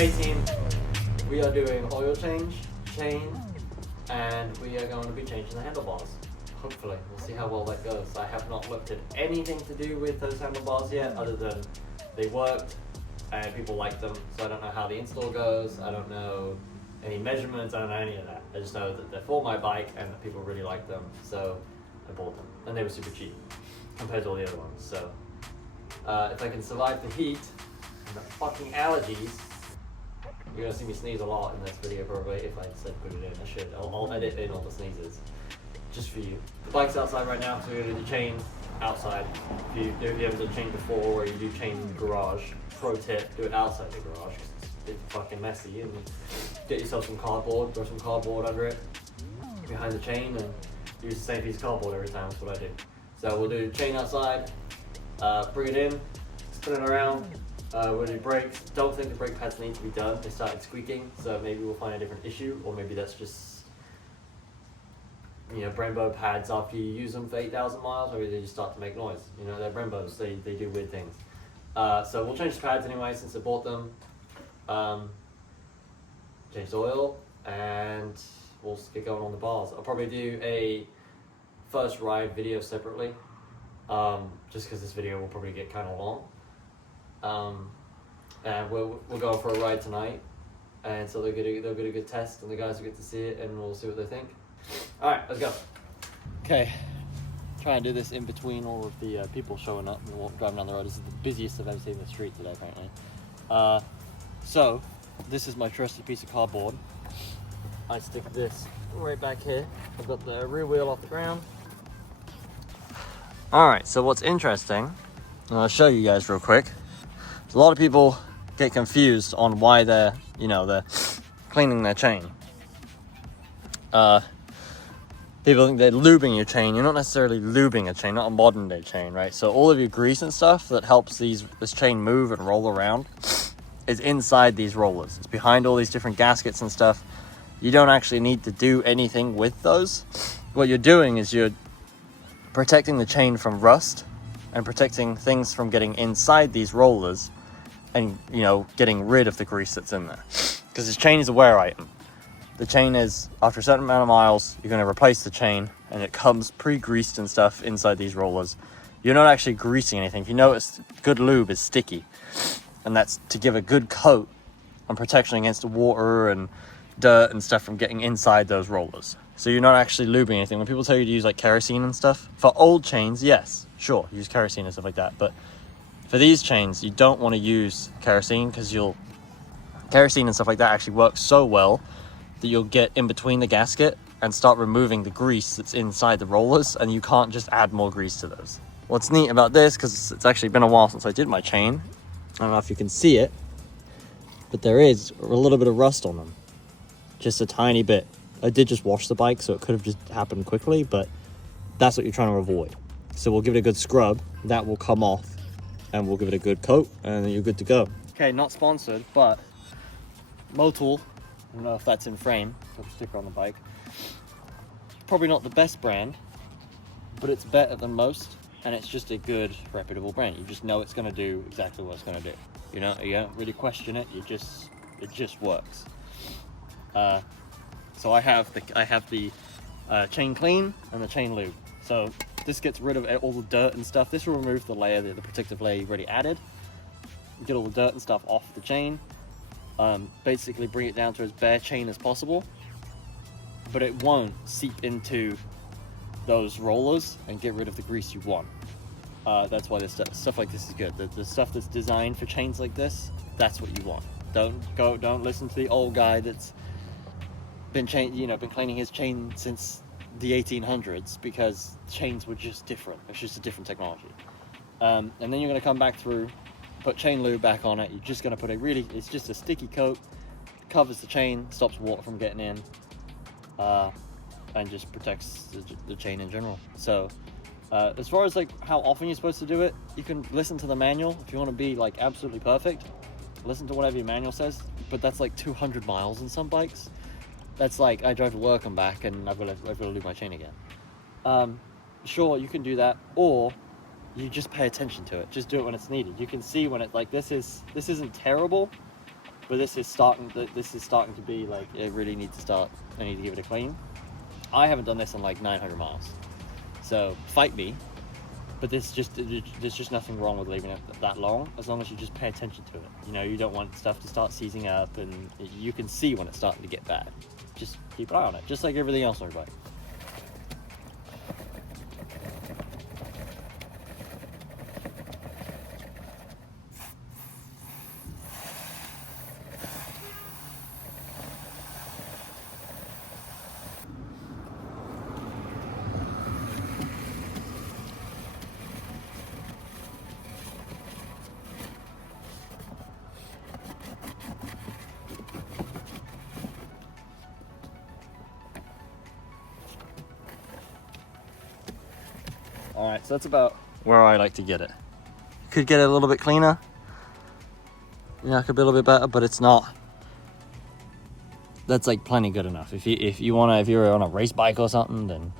Okay team, we are doing oil change, chain, and we are going to be changing the handlebars. Hopefully, we'll see how well that goes. I have not looked at anything to do with those handlebars yet, other than they worked and people liked them. So I don't know how the install goes. I don't know any measurements. I don't know any of that. I just know that they're for my bike and that people really like them. So I bought them, and they were super cheap compared to all the other ones. So if I can survive the heat and the fucking allergies, you're gonna see me sneeze a lot in this video probably. If I said put it in, I should. I'll edit in all the sneezes just for you. The bike's outside right now, so we're gonna do the chain outside. If you ever done chain before, or you do chain in the garage, pro tip, do it outside the garage because it's a bit fucking messy. And get yourself some cardboard, throw some cardboard under it behind the chain, and use the same piece of cardboard every time. That's what I do. So we'll do chain outside, bring it in, spin it around. We'll do brakes. Don't think the brake pads need to be done. They started squeaking, so maybe we'll find a different issue, or maybe that's just, you know, Brembo pads after you use them for 8,000 miles, maybe they just start to make noise. You know, they're Brembos, they do weird things. So we'll change the pads anyway since I bought them. Change the oil, and we'll get going on the bars. I'll probably do a first ride video separately, just because this video will probably get kind of long. And we'll go for a ride tonight, and so they'll get a good test, and the guys will get to see it, and we'll see what they think. All right, let's go. Okay, try and do this in between all of the people showing up and driving down the road. This is the busiest I've ever seen the street today, apparently. So this is my trusty piece of cardboard. I stick this right back here. I've got the rear wheel off the ground. All right, so what's interesting, and I'll show you guys real quick. A lot of people get confused on why they're cleaning their chain. People think they're lubing your chain. You're not necessarily lubing a chain, not a modern day chain, right? So all of your grease and stuff that helps this chain move and roll around is inside these rollers. It's behind all these different gaskets and stuff. You don't actually need to do anything with those. What you're doing is you're protecting the chain from rust and protecting things from getting inside these rollers and, you know, getting rid of the grease that's in there. Because this chain is a wear item. The chain is, after a certain amount of miles, you're going to replace the chain, and it comes pre-greased and stuff inside these rollers. You're not actually greasing anything. If you notice, good lube is sticky, and that's to give a good coat and protection against water and dirt and stuff from getting inside those rollers. So you're not actually lubing anything. When people tell you to use like kerosene and stuff, for old chains, yes, sure, use kerosene and stuff like that. But for these chains, you don't want to use kerosene because kerosene and stuff like that actually works so well that you'll get in between the gasket and start removing the grease that's inside the rollers, and you can't just add more grease to those. What's neat about this, because it's actually been a while since I did my chain, I don't know if you can see it, but there is a little bit of rust on them. Just a tiny bit. I did just wash the bike, so it could have just happened quickly, but that's what you're trying to avoid. So we'll give it a good scrub, that will come off, and we'll give it a good coat, and then you're good to go. Okay, not sponsored, but Motul, I don't know if that's in frame, got a sticker on the bike. Probably not the best brand, but it's better than most, and it's just a good, reputable brand. You just know it's going to do exactly what it's going to do. You know, you don't really question it. It just works. So I have the chain clean and the chain lube. So this gets rid of all the dirt and stuff. This will remove the layer, the protective layer you've already added. Get all the dirt and stuff off the chain. Basically bring it down to as bare chain as possible, but it won't seep into those rollers and get rid of the grease you want. That's why this stuff like this is good. The stuff that's designed for chains like this, that's what you want. Don't listen to the old guy that's been cleaning his chain since the 1800s, because chains were just different. It's just a different technology. And then you're going to come back through, put chain lube back on it. You're just going to put it's just a sticky coat, covers the chain, stops water from getting in, and just protects the chain in general. So as far as like how often you're supposed to do it, you can listen to the manual. If you want to be like absolutely perfect, listen to whatever your manual says, but that's like 200 miles in some bikes. That's like, I drive to work and back and I've got to lube my chain again. Sure, you can do that, or you just pay attention to it. Just do it when it's needed. You can see when it, like, this isn't terrible, but this is starting to be like, it really needs to start. I need to give it a clean. I haven't done this on like 900 miles, so fight me. But there's just nothing wrong with leaving it that long, as long as you just pay attention to it. You know, you don't want stuff to start seizing up, and you can see when it's starting to get bad. Just keep an eye on it, just like everything else on your bike. All right, so that's about where I like to get it. Could get it a little bit cleaner. Yeah, could be a little bit better, but it's not. That's like plenty good enough. If you're on a race bike or something, then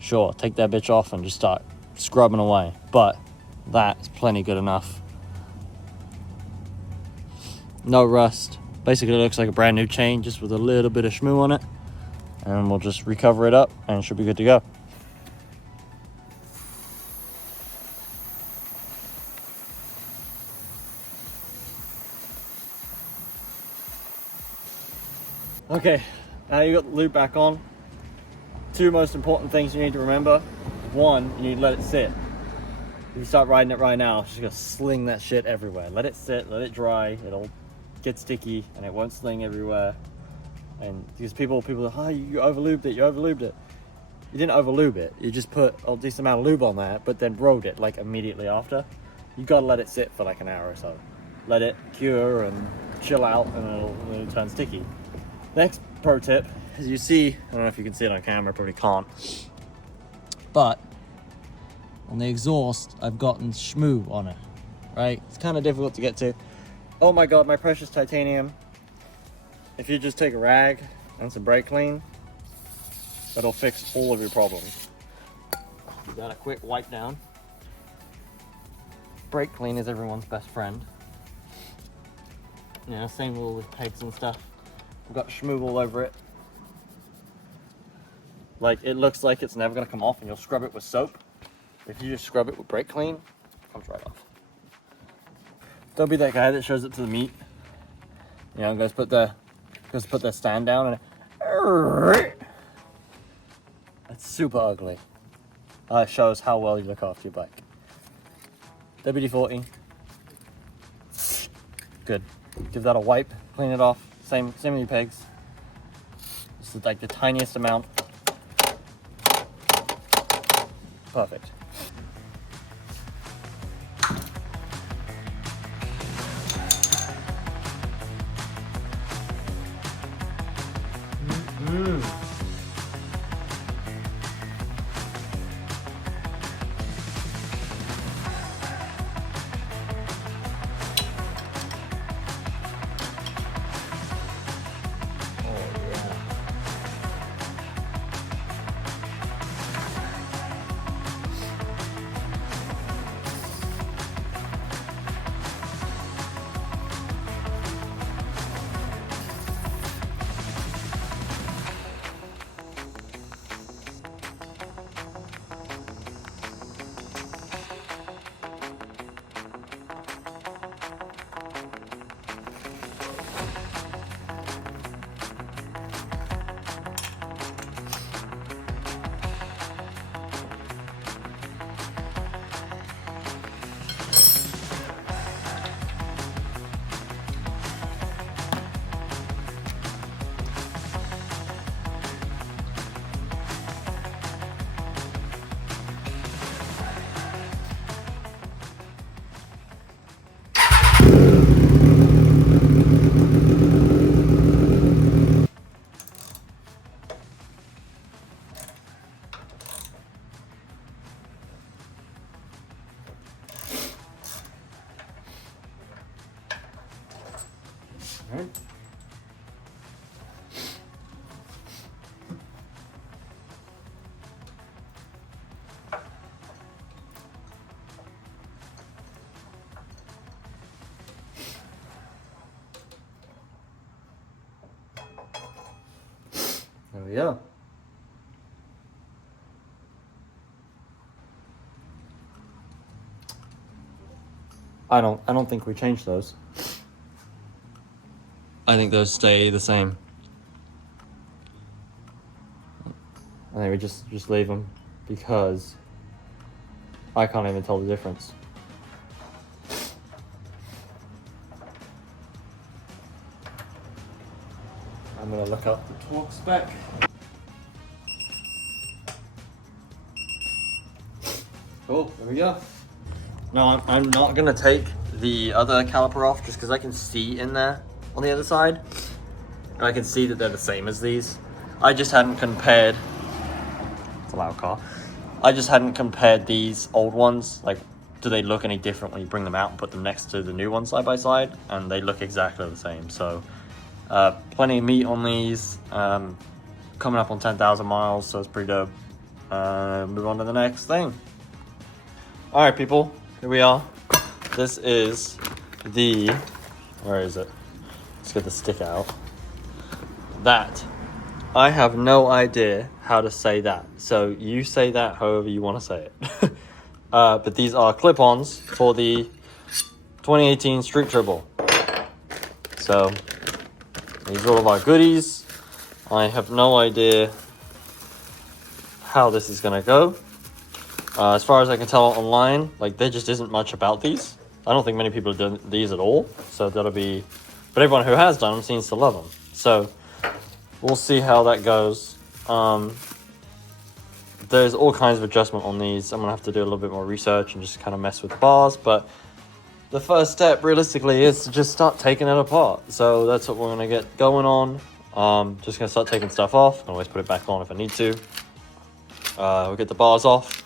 sure, take that bitch off and just start scrubbing away. But that's plenty good enough. No rust. Basically, it looks like a brand new chain, just with a little bit of schmoo on it. And we'll just recover it up, and it should be good to go. Okay, now you got the lube back on. Two most important things you need to remember. One, you need to let it sit. If you start riding it right now, it's just gonna sling that shit everywhere. Let it sit, let it dry, it'll get sticky and it won't sling everywhere. And because people are, oh, you overlubed it, you overlubed it. You didn't overlube it, you just put a decent amount of lube on there, but then rode it like immediately after. You gotta let it sit for like an hour or so. Let it cure and chill out, and it'll turn sticky. Next pro tip, as you see, I don't know if you can see it on camera, probably can't, but on the exhaust, I've gotten schmoo on it, right? It's kind of difficult to get to. Oh my God, my precious titanium. If you just take a rag and some brake clean, that'll fix all of your problems. Give that a quick wipe down. Brake clean is everyone's best friend. You know, same rule with pegs and stuff. I've got schmoo all over it. Like, it looks like it's never gonna come off, and you'll scrub it with soap. If you just scrub it with brake clean, it comes right off. Don't be that guy that shows up to the meet. You know, goes put their stand down and it's super ugly. It shows how well you look after your bike. WD-40. Good. Give that a wipe, clean it off. Same with your pegs. This is like the tiniest amount. Perfect. Right. There we go. I don't think we changed those. I think those stay the same. I think we just leave them because I can't even tell the difference. I'm gonna look up the torque spec. Cool, there we go. No, I'm not gonna take the other caliper off just because I can see in there on the other side. And I can see that they're the same as these. I just hadn't compared. It's a loud car. I just hadn't compared these old ones. Like, do they look any different when you bring them out and put them next to the new ones side by side? And they look exactly the same. So, plenty of meat on these. Coming up on 10,000 miles, so it's pretty dope. Move on to the next thing. All right, people, here we are. This is the, where is it? Let's get the stick out. That. I have no idea how to say that. So you say that however you want to say it. But these are clip-ons for the 2018 Street Triple. So these are all of our goodies. I have no idea how this is going to go. As far as I can tell online, like, there just isn't much about these. I don't think many people have done these at all. So that'll be, but everyone who has done them seems to love them. So we'll see how that goes. There's all kinds of adjustment on these. I'm gonna have to do a little bit more research and just kind of mess with the bars. But the first step, realistically, is to just start taking it apart. So that's what we're gonna get going on. Just gonna start taking stuff off. I can always put it back on if I need to. We'll get the bars off.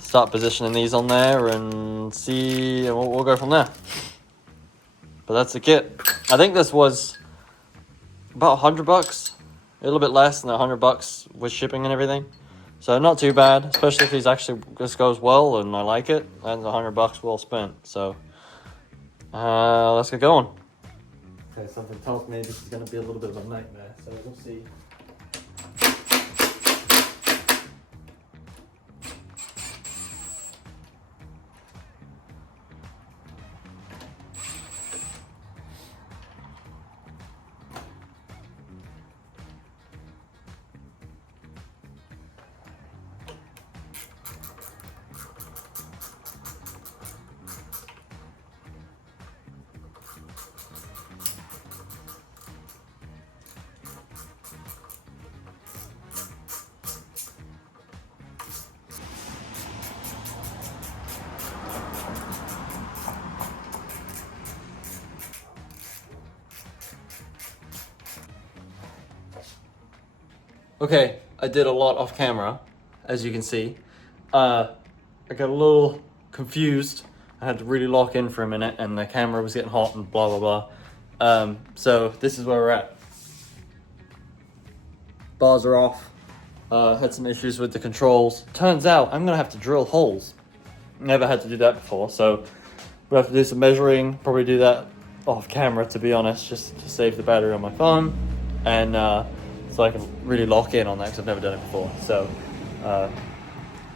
Start positioning these on there and see, and we'll go from there. But that's the kit. I think this was about $100, a little bit less than $100 with shipping and everything. So not too bad, especially if these actually this goes well and I like it. And $100 well spent. So let's get going. Okay, something tells me this is going to be a little bit of a nightmare. So we'll see. Okay, I did a lot off camera, as you can see. I got a little confused. I had to really lock in for a minute and the camera was getting hot and blah, blah, blah. So this is where we're at. Bars are off. Had some issues with the controls. Turns out I'm gonna have to drill holes. Never had to do that before, so we'll have to do some measuring, probably do that off camera, to be honest, just to save the battery on my phone. And so I can really lock in on that because I've never done it before. So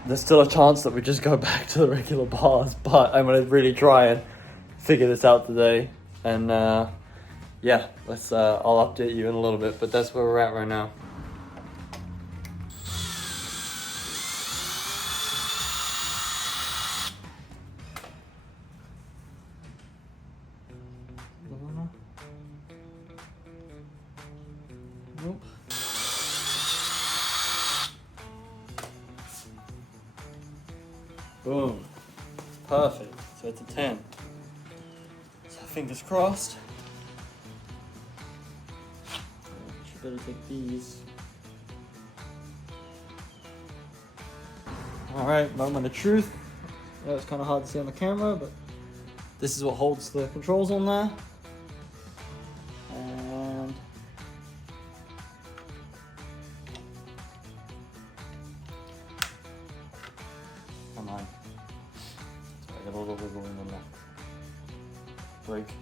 there's still a chance that we just go back to the regular bars, but I'm gonna really try and figure this out today. And yeah, I'll update you in a little bit, but that's where we're at right now. Nope. Boom. Perfect. So it's a 10. So fingers crossed. Should better take these. Alright, moment of truth. That was kind of hard to see on the camera, but this is what holds the controls on there. And come on. Sorry, I got a little wiggle room on that brake.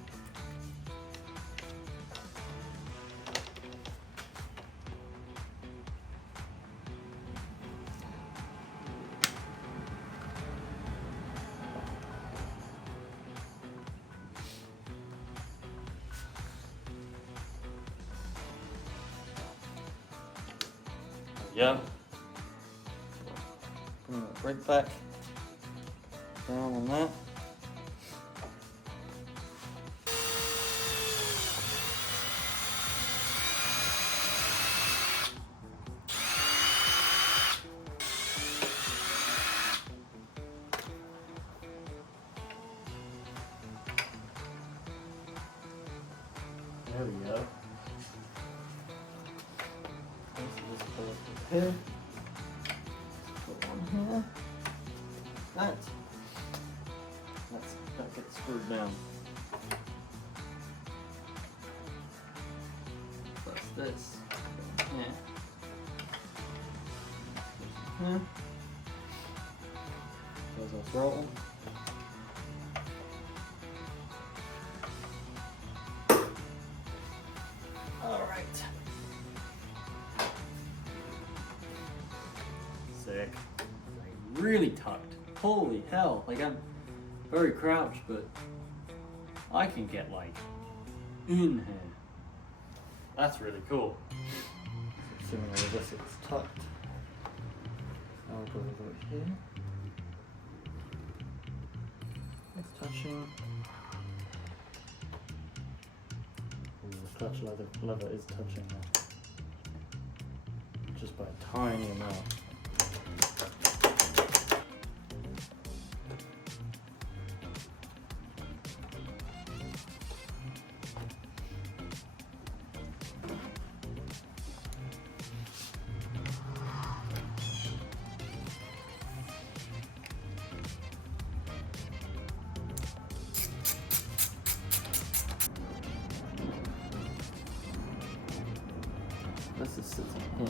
Yeah. Bring that brake back down on that. There we go. Here. Put one here. That gets screwed down. That's this. Yeah. Here. There's our throttle. Alright. Sick. Like really tucked. Holy hell. Like I'm very crouched, but I can get like in here. That's really cool. Assuming all of this is tucked. I'll go over here. It's touching. Ooh, the clutch lever is touching now. Just by a tiny amount. This is sitting here.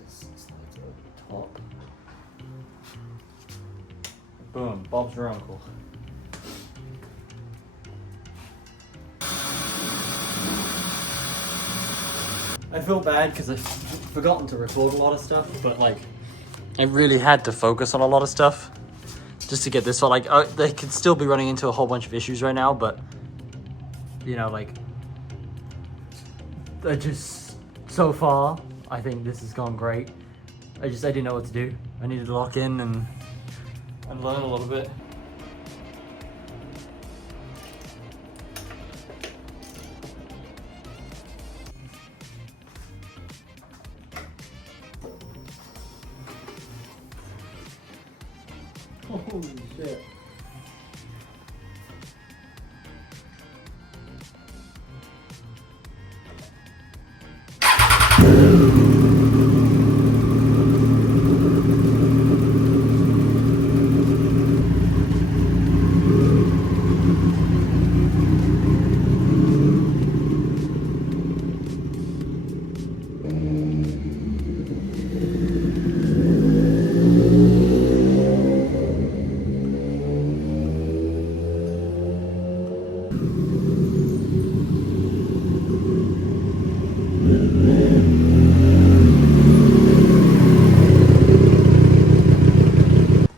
This slides over the top. Boom, Bob's your uncle. I feel bad because I've forgotten to record a lot of stuff, but like, I really had to focus on a lot of stuff. Just to get this one, like, they could still be running into a whole bunch of issues right now, but, you know, like, I just, so far, I think this has gone great. I didn't know what to do. I needed to lock in and learn a little bit. Holy shit.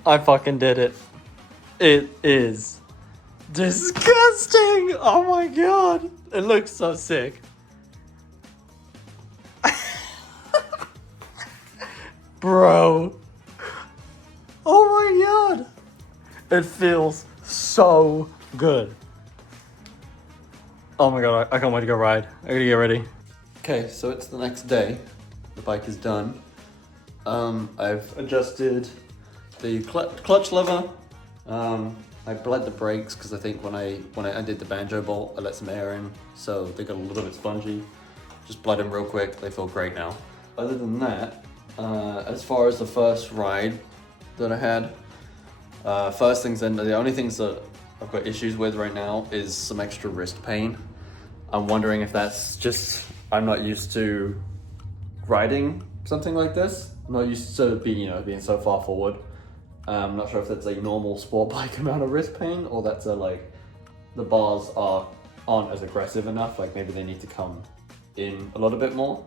I fucking did it. It is disgusting. Oh my god. It looks so sick. Bro. Oh my god. It feels so good. Oh my god, I can't wait to go ride. I gotta get ready. Okay, so it's the next day. The bike is done. I've adjusted the clutch lever. I bled the brakes because I think when I undid the banjo bolt, I let some air in, so they got a little bit spongy. Just bled them real quick. They feel great now. Other than that, as far as the first ride that I had, first things in, the only things that I've got issues with right now is some extra wrist pain. I'm wondering if that's just, I'm not used to riding something like this. I'm not used to being so far forward. I'm not sure if that's a normal sport bike amount of wrist pain, or that's like the bars aren't as aggressive enough. Like maybe they need to come in a little bit more.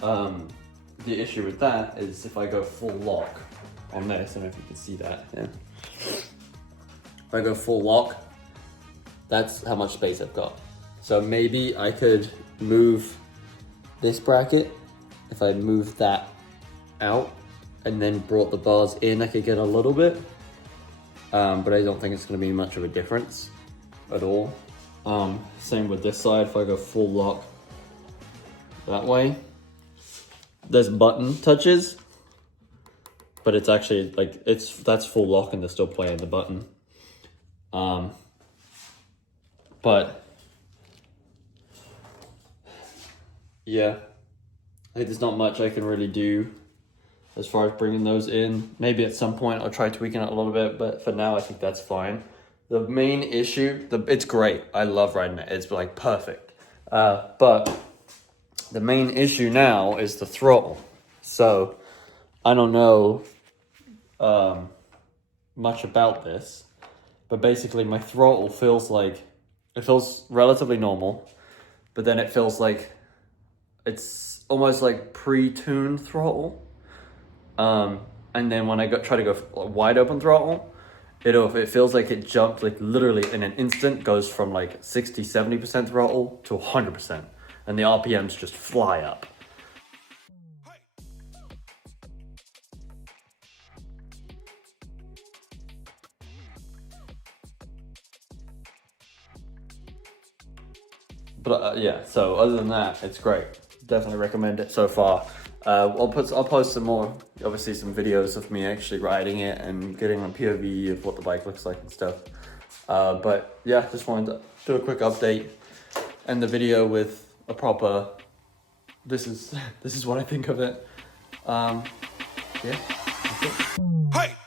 The issue with that is if I go full lock on this, I don't know if you can see that. Yeah. If I go full lock, That's how much space I've got. So maybe I could move this bracket. If I move that out and then brought the bars in, I could get a little bit. But I don't think it's gonna be much of a difference at all. Same with this side, if I go full lock that way. There's button touches, but it's actually like, that's full lock and they're still playing the button. But yeah, I think there's not much I can really do as far as bringing those in. Maybe at some point I'll try tweaking it a little bit, but for now I think that's fine. The main issue, it's great. I love riding it. It's like perfect. But the main issue now is the throttle. So I don't know much about this, but basically my throttle feels relatively normal, but then it feels like it's almost like pre-tuned throttle. And then when I try to go wide open throttle, it feels like it jumped, like literally in an instant, goes from like 60-70% throttle to 100%, and the RPMs just fly up. But yeah, so other than that, it's great. Definitely recommend it so far. I'll post some more, obviously some videos of me actually riding it and getting a POV of what the bike looks like and stuff. But yeah, just wanted to do a quick update, end the video with a proper, this is what I think of it. Yeah, that's it. Hey!